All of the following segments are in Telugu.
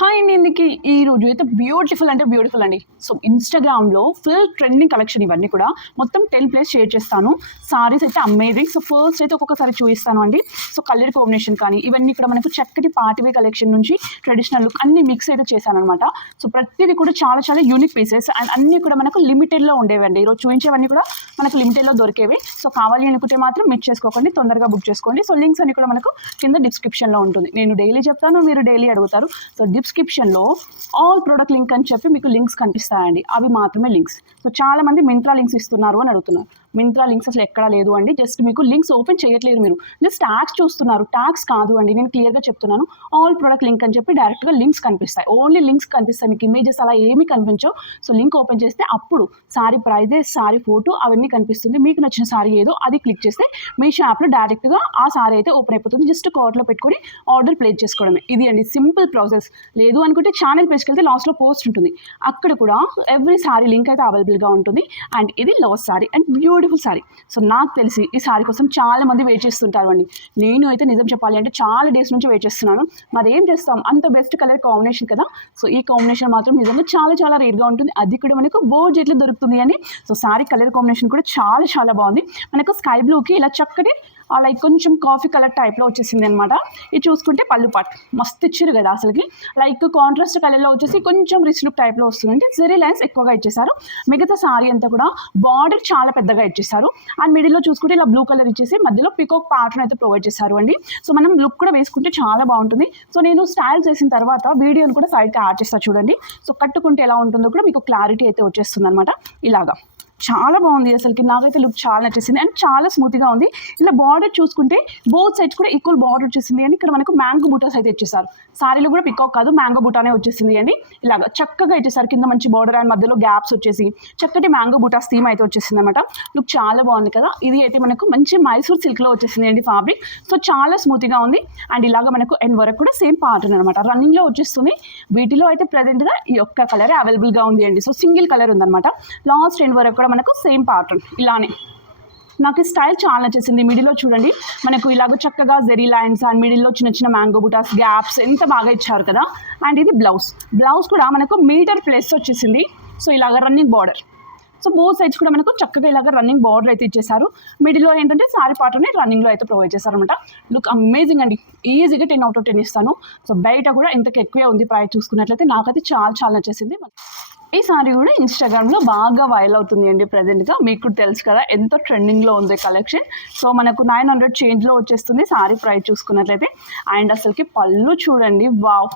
హాయ్ అండి. ఇందుకి ఈరోజు అయితే బ్యూటిఫుల్ అంటే బ్యూటిఫుల్ అండి. సో ఇన్‌స్టాగ్రామ్‌లో ఫుల్ ట్రెండింగ్ కలెక్షన్ ఇవన్నీ కూడా మొత్తం 10 ప్లేస్ షేర్ చేస్తాను. సారీస్ అయితే అమేజింగ్. సో ఫస్ట్ అయితే ఒక్కొక్కసారి చూపిస్తాను అండి. సో కలర్ కాంబినేషన్ కానీ ఇవన్నీ కూడా మనకు చక్కటి పార్టీ వేర్ కలెక్షన్ నుంచి ట్రెడిషనల్ లుక్ అన్ని మిక్స్ అయితే చేశాననమాట. సో ప్రతిదీ కూడా చాలా చాలా యూనిక్ పీసెస్ అండ్ అన్నీ కూడా మనకు లిమిటెడ్‌లో ఉండేవండి. ఈరోజు చూపించేవన్నీ కూడా మనకు లిమిటెడ్‌లో దొరికేవి. సో కావాలి అనుకుంటే మాత్రం మిస్ చేసుకోకండి, తొందరగా బుక్ చేసుకోండి. సో లింక్స్ అన్ని కూడా మనకు కింద డిస్క్రిప్షన్‌లో ఉంటుంది. నేను డైలీ చెప్తాను, మీరు డైలీ అడుగుతారు. సో డిస్క్రిప్షన్‌లో ఆల్ ప్రొడక్ట్ లింక్ అని చెప్పి మీకు లింక్స్ కనిపిస్తాయండి. అవి మాత్రమే లింక్స్. సో చాలామంది మింత్రా లింక్స్ ఇస్తున్నారు అని అడుగుతున్నారు. మింత్రా లింక్స్ అసలు ఎక్కడా లేదు అండి. జస్ట్ మీకు లింక్స్ ఓపెన్ చేయట్లేదు, మీరు జస్ట్ ట్యాగ్స్ చూస్తున్నారు. ట్యాగ్స్ కాదు అండి, నేను క్లియర్గా చెప్తున్నాను. ఆల్ ప్రొడక్ట్ లింక్ అని చెప్పి డైరెక్ట్గా లింక్స్ కనిపిస్తాయి. ఓన్లీ లింక్స్ కనిపిస్తాయి, మీకు ఇమేజెస్ అలా ఏమీ కనిపించవు. సో లింక్ ఓపెన్ చేస్తే అప్పుడు సారీ ప్రైజెస్, సారీ ఫోటో అవన్నీ కనిపిస్తుంది. మీకు నచ్చిన సారీ ఏదో అది క్లిక్ చేస్తే మీ షాప్లో డైరెక్ట్గా ఆ సారీ అయితే ఓపెన్ అయిపోతుంది. జస్ట్ కార్ట్లో పెట్టుకొని ఆర్డర్ ప్లేస్ చేసుకోవడమే. ఇది అండి సింపుల్ ప్రాసెస్. లేదు అనుకుంటే ఛానల్ పేజ్కి వెళ్తే లాస్ట్లో పోస్ట్ ఉంటుంది, అక్కడ కూడా ఎవ్రీ సారీ లింక్ అయితే అవైలబుల్గా ఉంటుంది. అండ్ ఇది last sorry and beautiful sorry. So నాకు తెలిసి ఈ సారీ కోసం చాలా మంది వెయిట్ చేస్తుంటారు అండి. నేను అయితే నిజం చెప్పాలి అంటే చాలా డేస్ నుంచి వెయిట్ చేస్తున్నాను. మరి ఏం చేస్తాం, అంత బెస్ట్ కలర్ కాంబినేషన్ కదా. సో ఈ కాంబినేషన్ మాత్రం నిజంగా చాలా చాలా రేర్గా ఉంటుంది. అది కూడా మనకు బోర్జెట్లో దొరుకుతుంది అని. సో సారీ కలర్ కాంబినేషన్ కూడా చాలా చాలా బాగుంది. మనకు స్కై బ్లూకి ఇలా చక్కటి లైక్ కొంచెం కాఫీ కలర్ టైప్లో వచ్చేసింది అనమాట. ఇది చూసుకుంటే పళ్ళు పాట్ మస్తు ఇచ్చారు కదా అసలుకి. లైక్ కాంట్రాస్ట్ కలర్లో వచ్చేసి కొంచెం రిచ్ లుక్ టైప్లో వస్తుంది. అంటే జెరీ లైన్స్ ఎక్కువగా ఇచ్చేసారు. మిగతా సారీ అంతా కూడా బార్డర్ చాలా పెద్దగా ఇచ్చేసారు. అండ్ మిడిల్లో చూసుకుంటే ఇలా బ్లూ కలర్ ఇచ్చేసి మధ్యలో పికాక్ ప్యాటర్న్ అయితే ప్రొవైడ్ చేశారు అండి. సో మనం లుక్ కూడా వేసుకుంటే చాలా బాగుంటుంది. సో నేను స్టైల్ చేసిన తర్వాత వీడియోని కూడా సైడ్కి యాడ్ చేస్తాను చూడండి. సో కట్టుకుంటే ఎలా ఉంటుందో కూడా మీకు క్లారిటీ అయితే వచ్చేస్తుంది అనమాట. ఇలాగా చాలా బాగుంది అసలుకి. నాకైతే లుక్ చాలా నచ్చేసింది అండ్ చాలా స్మూత్గా ఉంది. ఇలా బార్డర్ చూసుకుంటే బోత్ సైడ్స్ కూడా ఈక్వల్ బార్డర్ వచ్చేసింది అండి. ఇక్కడ మనకు మ్యాంగో బూటాస్ అయితే ఇచ్చేసారు. సారీలో కూడా పికాక్ కాదు, మ్యాంగో బూటానే వచ్చేసింది అండి. ఇలాగ చక్కగా ఇచ్చేసారు. కింద మంచి బార్డర్ అండ్ మధ్యలో గ్యాప్స్ వచ్చేసి చక్కటి మ్యాంగో బూటాస్ థీమ్ అయితే వచ్చేసింది అనమాట. లుక్ చాలా బాగుంది కదా. ఇది అయితే మనకు మంచి మైసూర్ సిల్క్లో వచ్చేసింది అండి ఫ్యాబ్రిక్. సో చాలా స్మూత్గా ఉంది. అండ్ ఇలాగ మనకు ఎండ్ వరకు కూడా సేమ్ ప్యాటర్న్ అనమాట రన్నింగ్లో వచ్చేస్తుంది. వీటిలో అయితే ప్రజెంట్గా ఈ ఒక్క కలరే అవైలబుల్గా ఉంది అండి. సో సింగిల్ కలర్ ఉందన్నమాట. లాస్ట్ ఎండ్ వరకు కూడా మనకు సేమ్ ప్యాటర్న్ ఇలానే. నాకు ఈ స్టైల్ చాలా నచ్చేసింది. మిడిల్లో చూడండి మనకు ఇలాగ చక్కగా జెరీ లైన్స్ అండ్ మిడిల్లో చిన్న చిన్న మ్యాంగో బుటాస్ గ్యాప్స్ ఎంత బాగా ఇచ్చారు కదా. అండ్ ఇది బ్లౌజ్ కూడా మనకు మీటర్ ప్లస్ వచ్చేసింది. సో ఇలాగ running border. So both sides కూడా మనకు చక్కగా ఇలాగ రన్నింగ్ బార్డర్ అయితే ఇచ్చేసారు. మిడిల్లో ఏంటంటే సారీ పార్ట్ని రన్నింగ్లో అయితే ప్రొవైడ్ చేశారనమాట. లుక్ అమేజింగ్ అండి. ఈజీగా 10 out of 10 ఇస్తాను. సో బయట కూడా ఇంతకు ఎక్కువే ఉంది ప్రైస్ చూసుకున్నట్లయితే. నాకైతే చాలా చాలా నచ్చేసింది. ఈ సారీ కూడా ఇన్స్టాగ్రామ్లో బాగా వైరల్ అవుతుంది అండి ప్రజెంట్గా. మీకు తెలుసు కదా ఎంతో ట్రెండింగ్లో ఉంది కలెక్షన్. సో మనకు 900 చేంజ్లో వచ్చేస్తుంది సారీ ప్రైస్ చూసుకున్నట్లయితే. అండ్ అసలుకి పళ్ళు చూడండి, వావ్.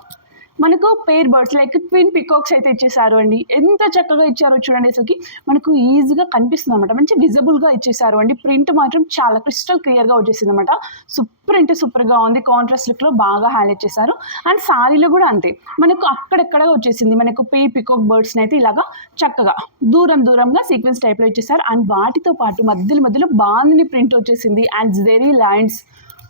మనకు పేర్ బర్డ్స్ లైక్ ట్విన్ పికాక్స్ అయితే ఇచ్చేసారు అండి. ఎంత చక్కగా ఇచ్చారో చూడండి. అసలుకి మనకు ఈజీగా కనిపిస్తుంది అనమాట. మంచి విజిబుల్గా ఇచ్చేసారు అండి. ప్రింట్ మాత్రం చాలా క్రిస్టల్ క్లియర్గా వచ్చేసింది అనమాట. సూపర్ అంటే సూపర్గా ఉంది. కాంట్రాస్ట్ లుక్లో బాగా హైలైట్ చేశారు. అండ్ సారీలో కూడా అంతే మనకు అక్కడెక్కడ వచ్చేసింది. మనకు పికాక్ బర్డ్స్ని అయితే ఇలాగా చక్కగా దూరంగా సీక్వెన్స్ టైప్లో ఇచ్చేసారు. అండ్ వాటితో పాటు మధ్యలో బాగుంది ప్రింట్ వచ్చేసింది. అండ్ జెరీ లైన్స్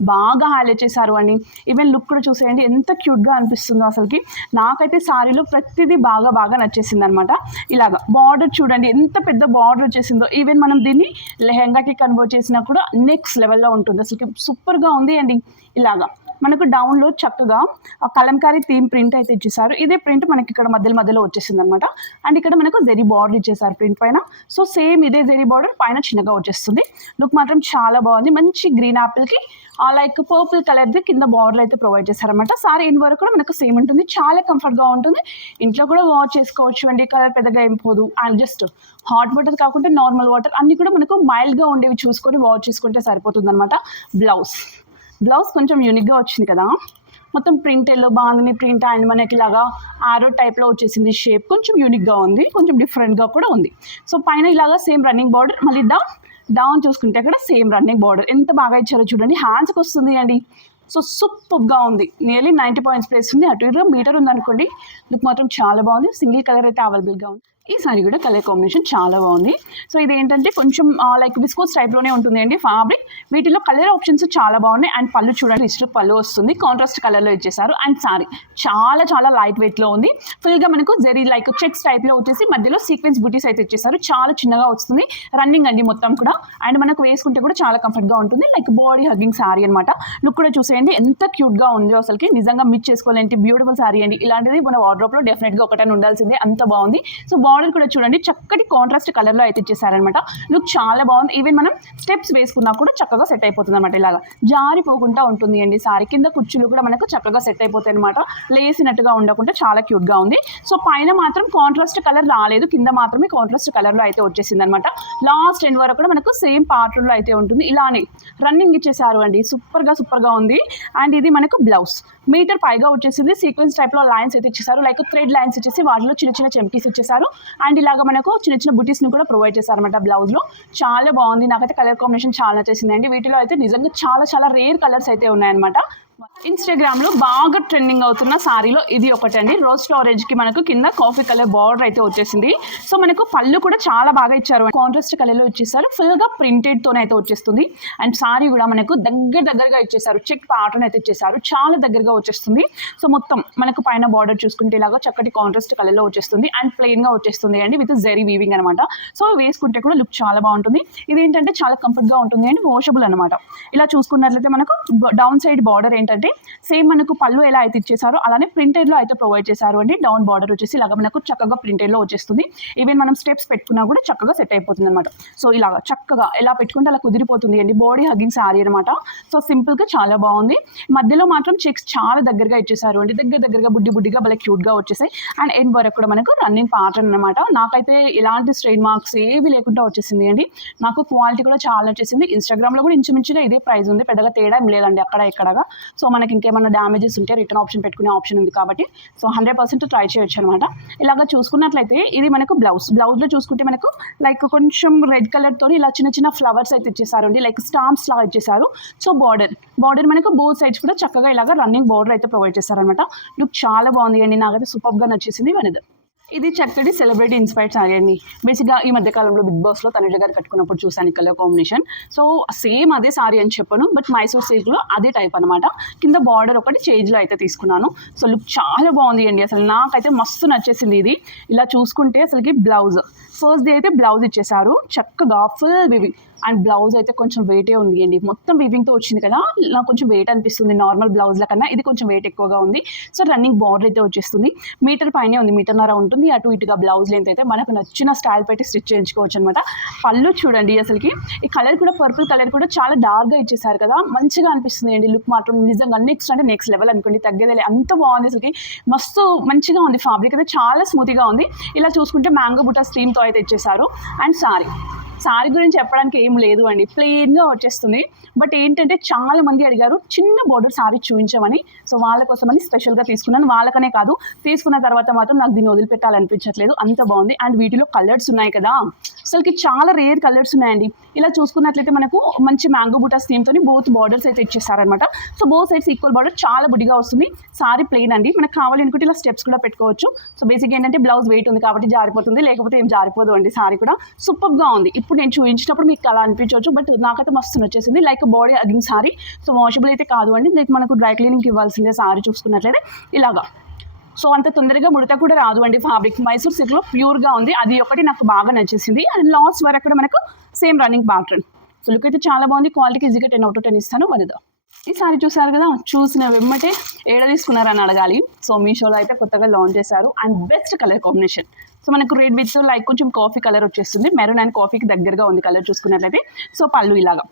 బాగా హైలైట్ చేశారు అండి. ఈవెన్ లుక్ కూడా చూసేయండి ఎంత క్యూట్గా అనిపిస్తుందో అసలుకి. నాకైతే సారీలో ప్రతిదీ బాగా నచ్చేసింది అనమాట. ఇలాగా బార్డర్ చూడండి ఎంత పెద్ద బార్డర్ వచ్చేసిందో. ఈవెన్ మనం దీన్ని లెహెంగాకి కన్వర్ట్ చేసినా కూడా నెక్స్ట్ లెవెల్లో ఉంటుంది. అసలుకి సూపర్గా ఉంది అండి. ఇలాగా మనకు డౌన్లో చక్కగా కలంకారీ థీమ్ ప్రింట్ అయితే ఇచ్చేసారు. ఇదే ప్రింట్ మనకి ఇక్కడ మధ్యలో వచ్చేసింది అనమాట. అండ్ ఇక్కడ మనకు జెరీ బార్డర్ ఇచ్చేసారు ప్రింట్ పైన. సో సేమ్ ఇదే జెరీ బార్డర్ పైన చిన్నగా వచ్చేస్తుంది. లుక్ మాత్రం చాలా బాగుంది. మంచి గ్రీన్ యాపిల్కి లైక్ పర్పుల్ కలర్ది కింద బార్డర్ అయితే ప్రొవైడ్ చేశారనమాట. సారీ ఇన్ వరకు కూడా మనకు సేమ్ ఉంటుంది. చాలా కంఫర్ట్గా ఉంటుంది. ఇంట్లో కూడా వాష్ చేసుకోవచ్చు అండి. కలర్ పెద్దగా ఏం పోదు. అండ్ జస్ట్ హాట్ వాటర్ కాకుండా నార్మల్ వాటర్ అన్నీ కూడా మనకు మైల్డ్గా ఉండేవి చూసుకొని వాష్ చేసుకుంటే సరిపోతుంది అనమాట. బ్లౌజ్ కొంచెం యూనిక్గా వచ్చింది కదా. మొత్తం ప్రింట్ ఎల్లో బాగుంది ప్రింట్. అండ్ మనకి ఇలాగా ఆరో టైప్లో వచ్చేసింది. షేప్ కొంచెం యూనిక్గా ఉంది, కొంచెం డిఫరెంట్గా కూడా ఉంది. సో పైన ఇలాగా సేమ్ రన్నింగ్ బార్డర్, మళ్ళీ డౌన్ చూసుకుంటే అక్కడ సేమ్ రన్నింగ్ బార్డర్ ఎంత బాగా ఇచ్చారో చూడండి. హ్యాండ్స్కి వస్తుంది అండి. సో సూపర్గా ఉంది. నియర్లీ 90 points ప్లేస్ ఉంది. అటు ఇటు మీటర్ ఉందనుకోండి. లుక్ మాత్రం చాలా బాగుంది. సింగిల్ కలర్ అయితే అవైలబుల్గా ఉంది. ఈ సారీ కూడా కలర్ కాంబినేషన్ చాలా బాగుంది. సో ఇదేంటంటే కొంచెం లైక్ విస్కోస్ టైప్లోనే ఉంటుంది అండి ఫ్యాబ్రిక్. వీటిలో కలర్ ఆప్షన్స్ చాలా బాగున్నాయి. అండ్ పళ్ళు చూడండి, ఇష్ట పళ్ళు వస్తుంది, కాంట్రాస్ట్ కలర్లో ఇచ్చేసారు. అండ్ సారీ చాలా చాలా లైట్ వెయిట్లో ఉంది. ఫుల్గా మనకు జరీ లైక్ చెక్స్ టైప్లో వచ్చేసి మధ్యలో సీక్వెన్స్ బుటీస్ అయితే ఇచ్చేసారు. చాలా చిన్నగా వస్తుంది, రన్నింగ్ అండి మొత్తం కూడా. అండ్ మనకు వేసుకుంటే కూడా చాలా కంఫర్ట్గా ఉంటుంది, లైక్ బాడీ హగ్గింగ్ సారీ అనమాట. లుక్ కూడా చూసేయండి ఎంత క్యూట్గా ఉందో, అసలుకి నిజంగా మిస్ చేసుకోవాలంటే బ్యూటిఫుల్ సారీ అండి. ఇలాంటిది మన వార్డ్రోబ్లో డెఫినెట్గా ఒకటని ఉండాల్సిందే, అంత బాగుంది. సో బార్డర్ కూడా చూడండి చక్కటి కాంట్రాస్ట్ కలర్లో అయితే ఇచ్చేసారనమాట. లుక్ చాలా బాగుంది. ఈవెన్ మనం స్టెప్స్ వేసుకున్నా కూడా చక్కగా సెట్ అయిపోతుంది అనమాట. ఇలాగా జారిపోకుండా ఉంటుంది అండి సారీ. కింద కుర్చీలు కూడా మనకు చక్కగా సెట్ అయిపోతాయి అనమాట, లేసినట్టుగా ఉండకుండా చాలా క్యూట్గా ఉంది. సో పైన మాత్రం కాంట్రాస్ట్ కలర్ రాలేదు, కింద మాత్రమే కాంట్రాస్ట్ కలర్లో అయితే వచ్చేసింది అనమాట. లాస్ట్ ఎండ్ వరకు కూడా మనకు సేమ్ ప్యాటర్న్లో అయితే ఉంటుంది. ఇలానే రన్నింగ్ ఇచ్చేసారు అండి, సూపర్గా ఉంది. అండ్ ఇది మనకు బ్లౌజ్ మీటర్ పైగా వచ్చేసింది. సీక్వెన్స్ టైప్లో లైన్స్ అయితే ఇచ్చేసారు, లైక్ థ్రెడ్ లైన్స్ ఇచ్చేసి వాటిలో చిన్న చిన్న చెంకీస్ ఇచ్చేసారు. అండ్ ఇలాగ మనకు చిన్న చిన్న బుటీస్ని కూడా ప్రొవైడ్ చేశారనమాట బ్లౌజ్లో. చాలా బాగుంది, నాకైతే కలర్ కాంబినేషన్ చాలా నచ్చేసింది అండి. వీటిలో అయితే నిజంగా చాలా చాలా రేర్ కలర్స్ అయితే ఉన్నాయన్నమాట. ఇన్స్టాగ్రామ్లో బాగా ట్రెండింగ్ అవుతున్న సారీలో ఇది ఒకటండి. రోస్ట్ ఆరెంజ్కి మనకు కింద కాఫీ కలర్ బార్డర్ అయితే వచ్చేసింది. సో మనకు పళ్ళు కూడా చాలా బాగా ఇచ్చారు, కాంట్రాస్ట్ కలర్లో ఇచ్చేసారు. ఫుల్గా ప్రింటెడ్తోనే అయితే వచ్చేస్తుంది. అండ్ సారీ కూడా మనకు దగ్గరగా ఇచ్చేసారు, చెక్ ప్యాటర్న్ అయితే ఇచ్చేసారు, చాలా దగ్గరగా వచ్చేస్తుంది. సో మొత్తం మనకు పైన బార్డర్ చూసుకుంటే ఇలాగా చక్కటి కాంట్రాస్ట్ కలర్లో వచ్చేస్తుంది. అండ్ ప్లెయిన్గా వచ్చేస్తుంది అండి, విత్ జెరీ వీవింగ్ అనమాట. సో వేసుకుంటే కూడా లుక్ చాలా బాగుంటుంది. ఇదేంటంటే చాలా కంఫర్ట్గా ఉంటుంది అండి, వాషబుల్ అనమాట. ఇలా చూసుకున్నట్లయితే మనకు డౌన్ సైడ్ బార్డర్ ఏంటంటే సేమ్ మనకు పళ్ళు ఎలా అయితే ఇచ్చేసారో అలానే ప్రింటెడ్లో అయితే ప్రొవైడ్ చేశారు అండి. డౌన్ బార్డర్ వచ్చేసి ఇలాగ మనకు చక్కగా ప్రింటెడ్లో వచ్చేస్తుంది. ఈవెన్ మనం స్టెప్స్ పెట్టుకున్నా కూడా చక్కగా సెట్ అయిపోతుంది అనమాట. సో ఇలాగ చక్కగా ఎలా పెట్టుకుంటే అలా కుదిరిపోతుంది అండి, బాడీ హగ్గింగ్ సారీ అనమాట. సో సింపుల్గా చాలా బాగుంది. మధ్యలో మాత్రం చెక్స్ చాలా దగ్గరగా ఇచ్చేసారు అండి, దగ్గరగా బుడ్డిగా భలే క్యూట్గా వచ్చేసాయి. అండ్ ఎండ్ వరకు కూడా మనకు రన్నింగ్ ప్యాటర్న్ అనమాట. నాకైతే ఎలాంటి స్ట్రెయిన్ మార్క్స్ ఏవి లేకుండా వచ్చేసింది అండి. నాకు క్వాలిటీ కూడా చాలా వచ్చేసింది. ఇన్స్టాగ్రామ్లో కూడా ఇంచుమించుగా ఇదే ప్రైస్ ఉంది, పెద్దగా తేడా ఏం లేదండి అక్కడ ఇక్కడగా. సో మనకి ఇంకేమైనా డ్యామేజెస్ ఉంటే రిటర్న్ ఆప్షన్ పెట్టుకునే ఆప్షన్ ఉంది కాబట్టి సో 100% ట్రై చేయొచ్చు అనమాట. ఇలాగ చూసుకున్నట్లయితే ఇది మనకు బ్లౌజ్లో చూసుకుంటే మనకు లైక్ కొంచెం రెడ్ కలర్తో ఇలా చిన్న ఫ్లవర్స్ అయితే ఇచ్చేసారు అండి, లైక్ స్టాంప్స్ లాగా ఇచ్చేసారు. సో బార్డర్ మనకు బోత్ సైడ్స్ కూడా చక్కగా ఇలాగ రన్నింగ్ బార్డర్ అయితే ప్రొవైడ్ చేశారనమాట. లుక్ చాలా బాగుంది అండి, నాకైతే సూపర్గా నచ్చేసింది. ఇది చక్కటి సెలబ్రిటీ ఇన్స్పైర్డ్ సారీ అండి. బేసిక్గా ఈ మధ్యకాలంలో బిగ్ బాస్లో తనుజ గారు కట్టుకున్నప్పుడు చూసాను కలర్ కాంబినేషన్. సో సేమ్ అదే సారీ అని చెప్పను, బట్ మైసూర్ సిల్క్లో అదే టైప్ అనమాట. కింద బార్డర్ ఒకటి చేంజ్లో అయితే తీసుకున్నాను. సో లుక్ చాలా బాగుంది అండి, అసలు నాకైతే మస్తు నచ్చేసింది ఇది. ఇలా చూసుకుంటే అసలుకి బ్లౌజ్ ఫస్ట్ డే అయితే బ్లౌజ్ ఇచ్చేసారు, చక్కగా ఫుల్ వివింగ్. అండ్ బ్లౌజ్ అయితే కొంచెం వెయిటే ఉంది అండి, మొత్తం వివింగ్తో వచ్చింది కదా, నాకు కొంచెం వెయిట్ అనిపిస్తుంది నార్మల్ బ్లౌజ్ల కన్నా. ఇది కొంచెం వెయిట్ ఎక్కువగా ఉంది. సో రన్నింగ్ బార్డర్ అయితే వచ్చేస్తుంది, మీటర్ పైనే ఉంది, మీటర్న్నర ఉంటుంది. అటు ఇటుగా బ్లౌజ్ లెంత్ అయితే మనకు నచ్చిన స్టైల్ పెట్టి స్టిచ్ చేయించుకోవచ్చు అనమాట. పళ్ళు చూడండి, అసలుకి ఈ కలర్ కూడా పర్పుల్ కలర్ కూడా చాలా డార్క్గా ఇచ్చేసారు కదా, మంచిగా అనిపిస్తుంది అండి. లుక్ మాత్రం నిజంగా నెక్స్ట్ లెవెల్ అనుకోండి, తగ్గేదే అంత బాగుంది. అసలుకి మస్తు మంచిగా ఉంది, ఫ్యాబ్రిక్ అయితే చాలా స్మూత్గా ఉంది. ఇలా చూసుకుంటే మ్యాంగో బుటా స్టీమ్తో అయితే ఇచ్చేసారు. అండ్ సారీ గురించి చెప్పడానికి ఏం లేదు అండి, ప్లెయిన్గా వచ్చేస్తుంది. బట్ ఏంటంటే చాలా మంది అడిగారు చిన్న బోర్డర్ సారీ చూపించమని, సో వాళ్ళ కోసమని స్పెషల్గా తీసుకున్నాను. వాళ్ళకనే కాదు, తీసుకున్న తర్వాత మాత్రం నాకు దీన్ని వదిలిపెట్టాలనిపించట్లేదు, అంత బాగుంది. అండ్ వీటిలో కలర్స్ ఉన్నాయి కదా, అసలుకి చాలా రేర్ కలర్స్ ఉన్నాయండి. ఇలా చూసుకున్నట్లయితే మనకు మంచి మ్యాంగో బూటా స్కీమ్తో బోత్ బార్డర్స్ అయితే ఇచ్చేస్తారనమాట. So both sides equal border, చాలా బుడ్డిగా వస్తుంది. సారీ ప్లెయిన్ అండి, మనకు కావాలి అనుకుంటే ఇలా స్టెప్స్ కూడా పెట్టుకోవచ్చు. సో బేసిక్గా ఏంటంటే బ్లౌజ్ వెయిట్ ఉంది కాబట్టి జారిపోతుంది, లేకపోతే ఏం జారిపోదు అండి. సారీ కూడా సూపర్గా ఉంది. ఇప్పుడు నేను చూపించినప్పుడు మీకు అలా అనిపించవచ్చు, బట్ నాకైతే మస్తు వచ్చేసింది. Like body hugging sari, so washable అయితే కాదు అండి, లైక్ మనకు డ్రై క్లీనింగ్కి ఇవ్వాల్సిందే. సారీ చూసుకున్నట్లయితే ఇలాగా, సో అంత తొందరగా ముడత కూడా రాదు అండి. ఫ్యాబ్రిక్ మైసూర్ సిల్క్లో ప్యూర్గా ఉంది, అది ఒకటి నాకు బాగా నచ్చేసింది. అండ్ లాస్ట్ వరకు కూడా మనకు same running pattern. So look అయితే చాలా బాగుంది, క్వాలిటీకి ఈజీగా 10/10 ఇస్తాను. వనిదా ఈ సారీ చూసారు కదా, చూసిన వెమ్మటే ఏడ తీసుకున్నారని అడగాలి. సో మీషోలో అయితే కొత్తగా లాంచ్ చేశారు. And best colour combination, so మనకు రెడ్ విత్ లైక్ కొంచెం కాఫీ కలర్ వచ్చేస్తుంది, మెరూన్ అండ్ కాఫీకి దగ్గరగా ఉంది కలర్ చూసుకున్నట్లయితే. సో పళ్ళు ఇలాగా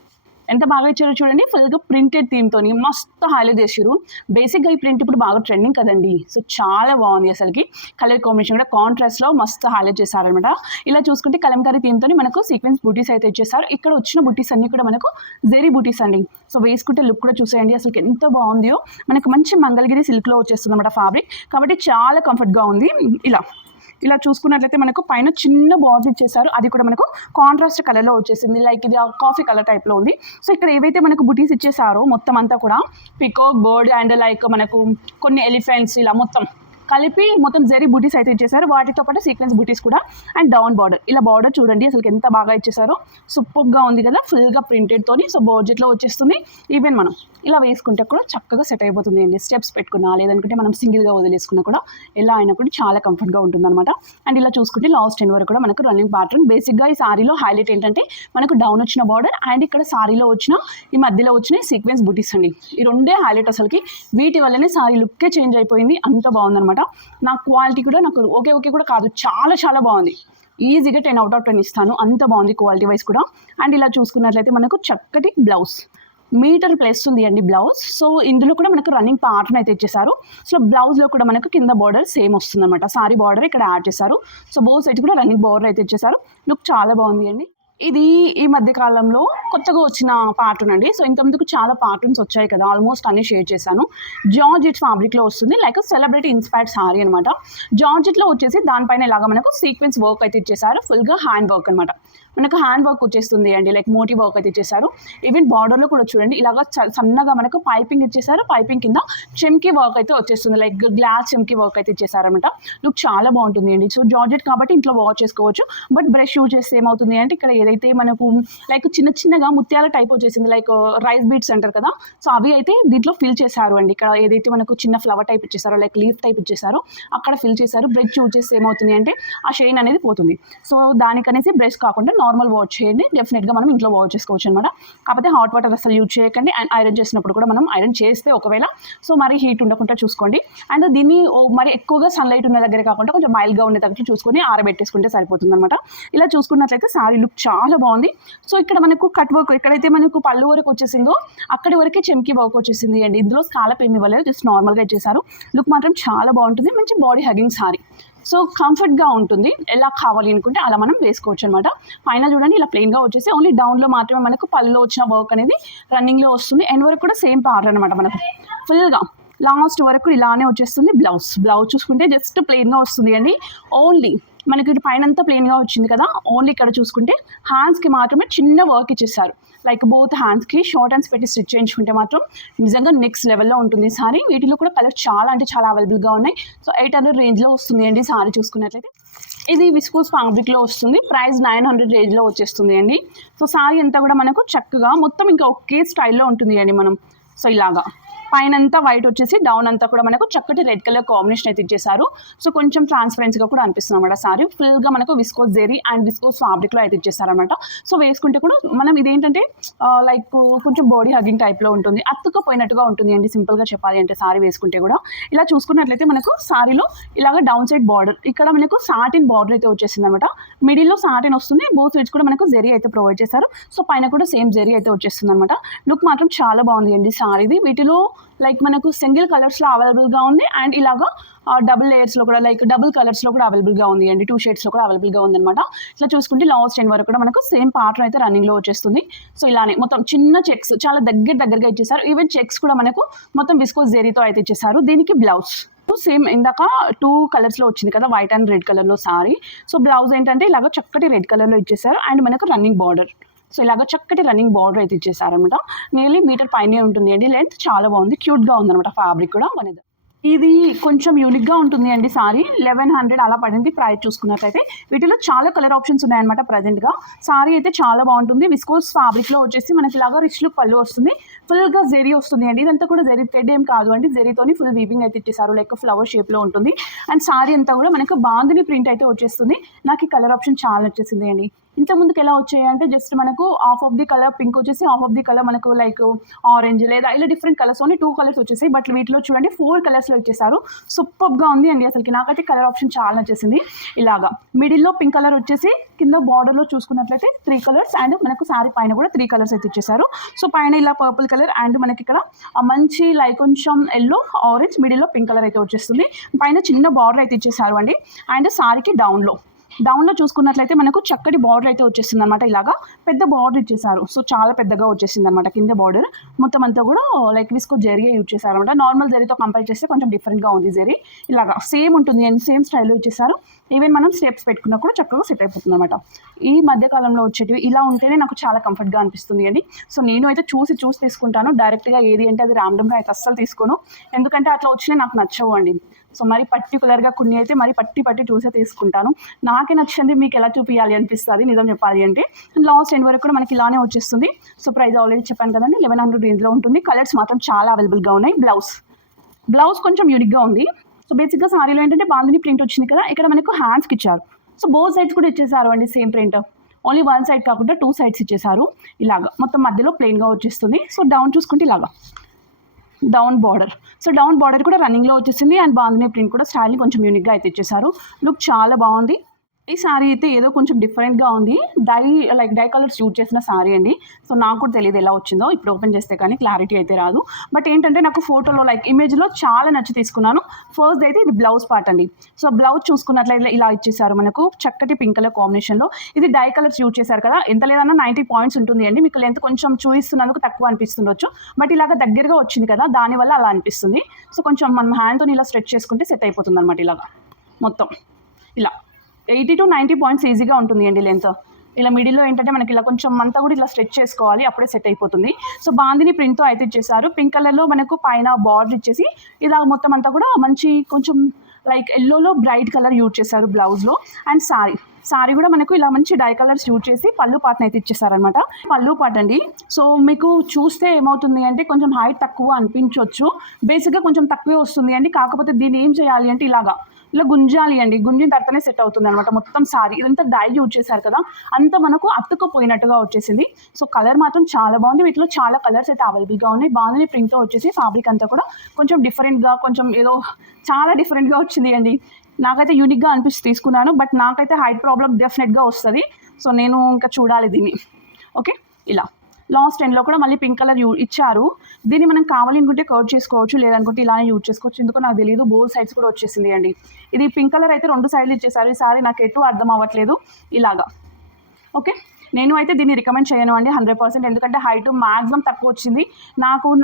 ఎంత బాగా ఇచ్చారో చూడండి, ఫుల్గా ప్రింటెడ్ థీమ్తో మస్తు హైలైట్ చేసారు. బేసిక్గా ఈ ప్రింట్ ఇప్పుడు బాగా ట్రెండింగ్ కదండి, సో చాలా బాగుంది. అసలుకి కలర్ కాంబినేషన్ కూడా కాంట్రాస్ట్లో మస్తు హైలైట్ చేశారనమాట. ఇలా చూసుకుంటే కలంకారీ థీమ్తో మనకు సీక్వెన్స్ బూటీస్ అయితే ఇచ్చేసారు. ఇక్కడ వచ్చిన బూటీస్ అన్నీ కూడా మనకు జెరీ బూటీస్ అండి. సో వేసుకుంటే లుక్ కూడా చూసేయండి, అసలు ఎంత బాగుందో. మనకు మంచి మంగళగిరి సిల్క్లో వచ్చేస్తుంది అనమాట ఫ్యాబ్రిక్, కాబట్టి చాలా కంఫర్ట్గా ఉంది. ఇలా చూసుకున్నట్లయితే మనకు పైన చిన్న బార్డర్ ఇచ్చేసారు, అది కూడా మనకు కాంట్రాస్ట్ కలర్లో వచ్చేసింది, లైక్ ఇది కాఫీ కలర్ టైప్లో ఉంది. సో ఇక్కడ ఏవైతే మనకు బుటీస్ ఇచ్చేసారో మొత్తం అంతా కూడా పికాక్ బర్డ్ అండ్ లైక్ మనకు కొన్ని ఎలిఫెంట్స్ ఇలా మొత్తం కలిపి మొత్తం జరీ బూటీస్ అయితే ఇచ్చేసారు, వాటితో పాటు సీక్వెన్స్ బూటీస్ కూడా అండ్ డౌన్ బార్డర్. ఇలా బార్డర్ చూడండి అసలు ఎంత బాగా ఇచ్చేసారో, సూపర్గా ఉంది కదా, ఫుల్గా ప్రింటెడ్తోని. సో బడ్జెట్లో వచ్చేస్తుంది. ఈవెన్ మనం ఇలా వేసుకుంటే కూడా చక్కగా సెట్ అయిపోతుంది అండి. స్టెప్స్ పెట్టుకున్నా లేదనుకుంటే మనం సింగిల్గా వదిలేసుకున్నా కూడా ఎలా అయినా కూడా చాలా కంఫర్ట్గా ఉంటుంది అనమాట. అండ్ ఇలా చూసుకుంటే లాస్ట్ ఎండ్ వరకు కూడా మనకు రన్నింగ్ ప్యాటర్న్. బేసిక్గా ఈ సారీలో హైలైట్ ఏంటంటే మనకు డౌన్ వచ్చిన బార్డర్ అండ్ ఇక్కడ సారీలో వచ్చిన ఈ మధ్యలో వచ్చిన సీక్వెన్స్ బుటీస్ అండి. ఈ రెండే హైలైట్ అసలుకి. వీటి వల్లనే సారీ లుక్కే చేంజ్ అయిపోయింది. అంత బాగుందనమాట. నా క్వాలిటీ కూడా నాకు ఓకే కూడా కాదు, చాలా చాలా బాగుంది. ఈజీగా 10 out of 10 ఇస్తాను, అంత బాగుంది క్వాలిటీ వైజ్ కూడా. అండ్ ఇలా చూసుకున్నట్లయితే మనకు చక్కటి బ్లౌజ్, మీటర్ ప్లస్ ఉంది అండి బ్లౌజ్. సో ఇందులో కూడా మనకు రన్నింగ్ ప్యాటర్న్ అయితే ఇచ్చేసారు. సో బ్లౌజ్లో కూడా మనకు కింద బార్డర్ సేమ్ వస్తుంది అనమాట. సారీ బార్డర్ ఇక్కడ యాడ్ చేశారు. సో బోత్ సైడ్ కూడా రన్నింగ్ బార్డర్ అయితే ఇచ్చేసారు. లుక్ చాలా బాగుంది అండి. ఇది ఈ మధ్య కాలంలో కొత్తగా వచ్చిన ప్యాటర్న్ అండి. సో ఇంతకుముందుకు చాలా ప్యాటర్న్స్ వచ్చాయి కదా, ఆల్మోస్ట్ అన్ని షేర్ చేశాను. జార్జెట్ ఫ్యాబ్రిక్లో వస్తుంది, లైక్ సెలబ్రిటీ ఇన్స్పైర్డ్ సారీ అనమాట. జార్జెట్లో వచ్చేసి దానిపైన ఇలాగా మనకు సీక్వెన్స్ వర్క్ అయితే ఇచ్చేసారు, ఫుల్గా హ్యాండ్ వర్క్ అనమాట. మనకు హ్యాండ్ వర్క్ వచ్చేస్తుంది అండి, లైక్ మోటీ వర్క్ అయితే ఇచ్చేసారు. ఈవెన్ బార్డర్లో కూడా చూడండి ఇలాగా సన్నగా మనకు పైపింగ్ ఇచ్చేసారు. పైపింగ్ కింద చెమ్కీ వర్క్ అయితే వచ్చేస్తుంది, లైక్ గ్లాస్ చెమ్కీ వర్క్ అయితే ఇచ్చేసారనమాట. లుక్ చాలా బాగుంటుంది అండి. సో జార్జెట్ కాబట్టి ఇంట్లో వాష్ చేసుకోవచ్చు. బట్ బ్రష్ యూజ్ చేస్తే ఏమవుతుంది అంటే ఇక్కడ ఏదైతే మనకు లైక్ చిన్నగా ముత్యాల టైప్ వచ్చేసింది, లైక్ రైస్ బీట్స్ అంటారు కదా, సో అవి అయితే దీంట్లో ఫిల్ చేశారు అండి. ఇక్కడ ఏదైతే మనకు చిన్న ఫ్లవర్ టైప్ ఇచ్చేసారో, లైక్ లీఫ్ టైప్ ఇచ్చేసారో అక్కడ ఫిల్ చేశారు. బ్రష్ యూజ్ చేస్తే ఏమవుతుంది అంటే ఆ షైన్ అనేది పోతుంది. సో దానికనేసి బ్రష్ కాకుండా నార్మల్ వాష్ చేయండి, డెఫినెట్గా మనం ఇంట్లో వాష్ చేసుకోవచ్చు అనమాట. కాకపోతే హాట్ వాటర్ అసలు యూజ్ చేయకండి. అండ్ ఐరన్ చేసినప్పుడు కూడా మనం ఐరన్ చేస్తే ఒకవేళ సో మరి హీట్ ఉండకుండా చూసుకోండి. అండ్ దీన్ని మరి ఎక్కువగా సన్లైట్ ఉన్న దగ్గర కాకుండా కొంచెం మైల్డ్గా ఉండే దగ్గర చూసుకొని ఆరబెట్టేసుకుంటే సరిపోతుంది అనమాట. ఇలా చూసుకున్నట్లయితే సారీ లుక్ చాలా బాగుంది. సో ఇక్కడ మనకు కట్ వర్క్, ఎక్కడైతే మనకు పళ్ళు వరకు వచ్చేసిందో అక్కడి వరకే చెమ్కి వర్క్ వచ్చేసింది అండి. ఇందులో స్కాలప్ ఏమి ఇవ్వలేదు, జస్ట్ నార్మల్గా ఇచ్చేసారు. లుక్ మాత్రం చాలా బాగుంటుంది, మంచి బాడీ హగ్గింగ్ సారీ. సో కంఫర్ట్గా ఉంటుంది, ఎలా కావాలి అనుకుంటే అలా మనం వేసుకోవచ్చు అనమాట. పైన చూడండి ఇలా ప్లెయిన్గా వచ్చేసి ఓన్లీ డౌన్లో మాత్రమే మనకు పళ్ళులో వచ్చిన వర్క్ అనేది రన్నింగ్లో వస్తుంది. ఎండ్ వరకు కూడా సేమ్ ప్యాటర్న్ అనమాట. మనకు ఫుల్గా లాస్ట్ వరకు ఇలానే వచ్చేస్తుంది. బ్లౌజ్ చూసుకుంటే జస్ట్ ప్లెయిన్గా వస్తుంది అండి. ఓన్లీ మనకి పైన అంతా ప్లెయిన్గా వచ్చింది కదా, ఓన్లీ ఇక్కడ చూసుకుంటే హ్యాండ్స్కి మాత్రమే చిన్న వర్క్ ఇచ్చేసారు. లైక్ బోత్ హ్యాండ్స్కి షార్ట్ హ్యాండ్స్ పెట్టి స్టిచ్ చేయించుకుంటే మాత్రం నిజంగా నెక్స్ట్ లెవెల్లో ఉంటుంది సారీ. వీటిలో కూడా కలర్ చాలా అంటే చాలా అవైలబుల్గా ఉన్నాయి. సో 800 రేంజ్లో వస్తుంది అండి సారీ చూసుకున్నట్లయితే. ఇది విస్కోస్ ఫ్యాబ్రిక్లో వస్తుంది, ప్రైస్ 900 రేంజ్లో వచ్చేస్తుంది అండి. సో సారీ అంతా కూడా మనకు చక్కగా మొత్తం ఇంకా ఒకే స్టైల్లో ఉంటుంది అండి. మనం సో ఇలాగా పైన అంతా వైట్ వచ్చేసి డౌన్ అంతా కూడా మనకు చక్కటి రెడ్ కలర్ కాంబినేషన్ అయితే ఇచ్చేసారు. సో కొంచెం ట్రాన్స్పరెన్సీగా కూడా అనిపిస్తుంది అనమాట సారీ. ఫుల్గా మనకు విస్కోస్ జెరీ అండ్ విస్కోస్ ఫ్యాబ్రిక్లో అయితే ఇచ్చేసారనమాట. సో వేసుకుంటే కూడా మనం ఇదేంటంటే లైక్ కొంచెం బాడీ హగ్గింగ్ టైప్లో ఉంటుంది, అతుక్కపోయినట్టుగా ఉంటుంది అండి సింపుల్గా చెప్పాలి అంటే సారీ వేసుకుంటే కూడా. ఇలా చూసుకున్నట్లయితే మనకు సారీలో ఇలాగ డౌన్ సైడ్ బార్డర్, ఇక్కడ మనకు సాటిన్ బార్డర్ అయితే వచ్చేసింది అనమాట. మిడిల్లో సాటిన్ వస్తుంది, బోత్ సైడ్స్ కూడా మనకు జెరీ అయితే ప్రొవైడ్ చేశారు. సో పైన కూడా సేమ్ జెరీ అయితే వచ్చేస్తుంది అనమాట. లుక్ మాత్రం చాలా బాగుంది అండి సారీది. వీటిలో లైక్ మనకు సింగిల్ కలర్స్లో అవైలబుల్గా ఉంది అండ్ ఇలాగా డబుల్ లేయర్స్లో కూడా లైక్ డబుల్ కలర్స్లో కూడా అవైలబుల్గా ఉంది అండి. 2 షేడ్స్లో కూడా అవైలబుల్గా ఉందన్నమాట. ఇట్లా చూసుకుంటే లాస్ట్ ఎండ్ వరకు కూడా మనకు సేమ్ ప్యాటర్న్ అయితే రన్నింగ్లో వచ్చేస్తుంది. సో ఇలానే మొత్తం చిన్న చెక్స్ చాలా దగ్గరగా ఇచ్చేసారు. ఈవెన్ చెక్స్ కూడా మనకు మొత్తం విస్కోస్ జెరీతో అయితే ఇచ్చేసారు. దీనికి బ్లౌజ్ సేమ్ ఇందాక 2 కలర్స్లో వచ్చింది కదా, వైట్ అండ్ రెడ్ కలర్లో సారీ. సో బ్లౌజ్ ఏంటంటే ఇలాగ చక్కటి రెడ్ కలర్లో ఇచ్చేసారు అండ్ మనకు రన్నింగ్ బార్డర్. సో ఇలాగ చక్కటి రన్నింగ్ బార్డర్ అయితే ఇచ్చేసారనమాట. నియర్లీ మీటర్ పైనే ఉంటుంది అండి. లెంత్ చాలా బాగుంది, క్యూట్గా ఉందన్నమాట. ఫ్యాబ్రిక్ కూడా మనది ఇది కొంచెం యూనిక్గా ఉంటుంది అండి సారీ. 1100 అలా పడింది ప్రైస్ చూసుకున్నట్లయితే. వీటిలో చాలా కలర్ ఆప్షన్స్ ఉన్నాయన్నమాట ప్రజెంట్గా. సారీ అయితే చాలా బాగుంటుంది. విస్కోస్ ఫ్యాబ్రిక్లో వచ్చేసి మనకి ఇలాగా రిచ్ లుక్ పళ్ళు వస్తుంది, ఫుల్గా జెరీ వస్తుంది అండి. ఇదంతా కూడా జెరీ థ్రెడ్ ఏం కాదు అండి, జెరీతోని ఫుల్ వీవింగ్ అయితే ఇచ్చేసారు, లైక్ ఫ్లవర్ షేప్లో ఉంటుంది. అండ్ సారీ అంతా కూడా మనకు బాందిని ప్రింట్ అయితే వచ్చేస్తుంది. నాకు ఈ కలర్ ఆప్షన్ చాలా వచ్చేసింది అండి. ఇంత ముందుకు ఎలా వచ్చాయి అంటే జస్ట్ మనకు half of the colour pink వచ్చేసి హాఫ్ ఆఫ్ ది కలర్ మనకు లైక్ ఆరెంజ్ లేదా ఇలా డిఫరెంట్ కలర్స్, ఓన్లీ 2 కలర్స్ వచ్చేసాయి. బట్ వీటిలో చూడండి 4 కలర్స్లో ఇచ్చేసారు. సూపర్గా ఉంది అండి అసలుకి. నాకైతే కలర్ ఆప్షన్ చాలా నచ్చేసింది. ఇలాగా మిడిల్లో పింక్ కలర్ వచ్చేసి కింద బార్డర్లో చూసుకున్నట్లయితే 3 కలర్స్ అండ్ మనకు శారీ పైన కూడా 3 కలర్స్ అయితే ఇచ్చేసారు. సో పైన ఇలా పర్పుల్ కలర్ అండ్ మనకి ఇక్కడ మంచి లైక్ కొంచెం ఎల్లో ఆరెంజ్, మిడిల్లో పింక్ కలర్ అయితే వచ్చేస్తుంది. పైన చిన్న బార్డర్ అయితే ఇచ్చేసారు అండి. అండ్ శారీకి డౌన్లో చూసుకున్నట్లయితే మనకు చక్కటి బార్డర్ అయితే వచ్చేసింది అనమాట. ఇలాగా పెద్ద బార్డర్ ఇచ్చేసారు. సో చాలా పెద్దగా వచ్చేసింది అనమాట కింద బార్డర్. మొత్తం అంతా కూడా లైక్ విస్కో జెరీ యూజ్ చేశారు అనమాట. నార్మల్ జెరీతో కంపేర్ చేస్తే కొంచెం డిఫరెంట్గా ఉంది జెరీ. ఇలాగా సేమ్ ఉంటుంది అండ్ సేమ్ స్టైల్లో ఇచ్చేసారు. ఈవెన్ మనం స్టెప్స్ పెట్టుకున్నా కూడా చక్కగా సెట్ అయిపోతుంది అనమాట. ఈ మధ్యకాలంలో వచ్చేటివి ఇలా ఉంటేనే నాకు చాలా కంఫర్ట్గా అనిపిస్తుంది అండి. సో నేను అయితే చూసి తీసుకుంటాను. డైరెక్ట్గా ఏది అంటే అది ర్యాండమ్గా అయితే అస్సలు తీసుకోను, ఎందుకంటే అట్లా వచ్చినా నాకు నచ్చవు అండి. సో మరి పర్టికులర్గా కొన్ని అయితే మరి పట్టి చూసే తీసుకుంటాను. నాకే నచ్చింది మీకు ఎలా చూపించాలి అనిపిస్తుంది నిజం చెప్పాలి అంటే. లాస్ట్ ఎండ్ వరకు కూడా మనకి ఇలానే వచ్చేస్తుంది. సో ప్రైస్ ఆల్రెడీ చెప్పాను కదండి, 1100 రేంజ్లో ఉంటుంది. కలర్స్ మాత్రం చాలా అవైలబుల్గా ఉన్నాయి. బ్లౌజ్ కొంచెం యూనిక్గా ఉంది. సో బేసిక్గా సారీలో ఏంటంటే బాందిని ప్రింట్ వచ్చింది కదా, ఇక్కడ మనకు హ్యాండ్స్కి ఇచ్చారు. సో బోత్ సైడ్స్ కూడా ఇచ్చేసారు అండి same print. Only one side కాకుండా 2 సైడ్స్ ఇచ్చేసారు. ఇలాగా మొత్తం మధ్యలో ప్లెయిన్గా వచ్చేస్తుంది. సో డౌన్ చూసుకుంటే ఇలాగా డౌన్ బార్డర్ కూడా రన్నింగ్లో వచ్చేసింది. అండ్ బాందిని ప్రింట్ కూడా స్టైల్ని కొంచెం యూనిక్గా అయితే ఇచ్చేసారు. లుక్ చాలా బాగుంది. ఈ సారీ అయితే ఏదో కొంచెం డిఫరెంట్గా ఉంది. డై కలర్స్ యూజ్ చేసిన సారీ అండి. సో నాకు కూడా తెలియదు ఎలా వచ్చిందో, ఇప్పుడు ఓపెన్ చేస్తే కానీ క్లారిటీ అయితే రాదు. బట్ ఏంటంటే నాకు ఫోటోలో ఇమేజ్లో చాలా నచ్చి తీసుకున్నాను. ఫస్ట్ అయితే ఇది బ్లౌజ్ పార్ట్ అండి. సో బ్లౌజ్ చూసుకున్నట్లయితే ఇలా ఇచ్చేసారు మనకు చక్కటి పింక్ కలర్ కాంబినేషన్లో. ఇది డై కలర్స్ యూజ్ చేశారు కదా, ఎంత లేదన్నా 90 పాయింట్స్ ఉంటుంది అండి. మీకు లెంత్ కొంచెం చూపిస్తున్నందుకు తక్కువ అనిపిస్తుండొచ్చు, బట్ ఇలాగ దగ్గరగా వచ్చింది కదా దానివల్ల అలా అనిపిస్తుంది. సో కొంచెం మనం హ్యాండ్తో ఇలా స్ట్రెచ్ చేసుకుంటే సెట్ అయిపోతుంది అనమాట. ఇలాగా మొత్తం ఇలా 80 to 90 పాయింట్స్ ఈజీగా ఉంటుంది అండి లెంత్. ఇలా మిడిల్లో ఏంటంటే మనకి ఇలా కొంచెం అంతా కూడా ఇలా స్ట్రెచ్ చేసుకోవాలి, అప్పుడే సెట్ అయిపోతుంది. సో బాందిని ప్రింట్తో అయితే ఇచ్చేసారు. పింక్ కలర్లో మనకు పైన బార్డర్ ఇచ్చేసి ఇలా మొత్తం అంతా కూడా మంచి కొంచెం ఎల్లోలో బ్రైట్ కలర్ యూజ్ చేశారు బ్లౌజ్లో. అండ్ సారీ కూడా మనకు ఇలా మంచి డై కలర్స్ యూజ్ చేసి పళ్ళు పాటను అయితే ఇచ్చేసారనమాట. పళ్ళు పాట అండి. సో మీకు చూస్తే ఏమవుతుంది అంటే కొంచెం హైట్ తక్కువ అనిపించవచ్చు, బేసిక్గా కొంచెం తక్కువే వస్తుంది అండి. కాకపోతే దీన్ని ఏం చేయాలి అంటే ఇలా గుంజాలి అండి. గుంజిన తర్వాతనే సెట్ అవుతుంది అనమాట. మొత్తం సారీ ఇదంతా డై యూజ్ చేశారు కదా, అంతా మనకు అతుక్కుపోయినట్టుగా వచ్చేసింది. సో కలర్ మాత్రం చాలా బాగుంది. వీటిలో చాలా కలర్స్ అయితే అవైలబుల్గా ఉన్నాయి. బాగుంది ప్రింట్తో వచ్చేసి ఫ్యాబ్రిక్ అంతా కూడా కొంచెం డిఫరెంట్గా, కొంచెం ఏదో చాలా డిఫరెంట్గా వచ్చింది అండి. నాకైతే యూనిక్గా అనిపించి తీసుకున్నాను. బట్ నాకైతే హైట్ ప్రాబ్లం డెఫినెట్గా వస్తుంది. సో నేను ఇంకా చూడాలి దీన్ని. ఓకే, ఇలా లాస్ట్ ఎండ్లో కూడా మళ్ళీ పింక్ కలర్ ఇచ్చారు. దీన్ని మనం కావాలనుకుంటే కర్వ్ చేసుకోవచ్చు, లేదనుకుంటే ఇలానే యూజ్ చేసుకోవచ్చు. ఎందుకో నాకు తెలియదు. బోత్ సైడ్స్ కూడా వచ్చేసింది అండి. ఇది పింక్ కలర్ అయితే 2 సైడ్లు ఇచ్చేసారు. ఈ సారీ నాకు ఎటు అర్థం అవ్వట్లేదు. ఇలాగా ఓకే, నేను అయితే దీన్ని రికమెండ్ చేయను అండి 100%. ఎందుకంటే హైట్ మ్యాక్సిమం తక్కువ వచ్చింది.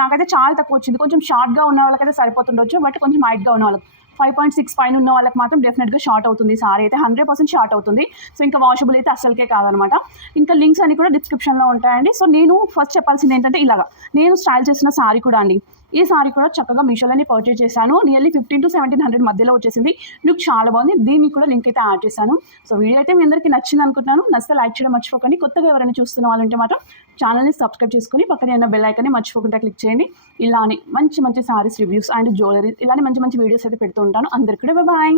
నాకైతే చాలా తక్కువ వచ్చింది. కొంచెం షార్ట్గా ఉన్న వాళ్ళకైతే సరిపోతుండొచ్చు, బట్ కొంచెం హైట్గా ఉన్న వాళ్ళకి 5.6 పైన ఉన్న వాళ్ళకి మాత్రం డెఫినెట్గా షార్ట్ అవుతుంది. సారీ అయితే 100% షార్ట్ అవుతుంది. సో ఇంకా వాషబుల్ అయితే అస్సలకే కాదనమాట. ఇంకా లింక్స్ అన్ని కూడా డిస్క్రిప్షన్లో ఉంటాయండి. సో నేను ఫస్ట్ చెప్పాల్సింది ఏంటంటే ఇలాగా నేను స్టైల్ చేసిన సారీ కూడా అండి. ఈ సారీ కూడా చక్కగా మీషోలోనే పర్చేస్ చేశాను. నియర్లీ 1500 to 1700 మధ్యలో వచ్చేసింది. లుక్ చాలా బాగుంది. దీనికి కూడా లింక్ అయితే యాడ్ చేశాను. సో వీడియో అయితే మీ అందరికీ నచ్చింది అనుకుంటున్నాను. నచ్చితే లైక్ చేయడం మర్చిపోకండి. కొత్తగా ఎవరైనా చూస్తున్న వాళ్ళు ఉంటే మాత్రం ఛానల్ని సబ్స్క్రైబ్ చేసుకుని పక్కనే ఉన్న బెల్ ఐకాన్ని మర్చిపోకుండా క్లిక్ చేయండి. ఇలానే మంచి సారీస్ రివ్యూస్ అండ్ జ్యువెలరీ ఇలానే మంచి వీడియోస్ అయితే పెడుతూ ఉంటాను. అందరికీ కూడా బాయ్.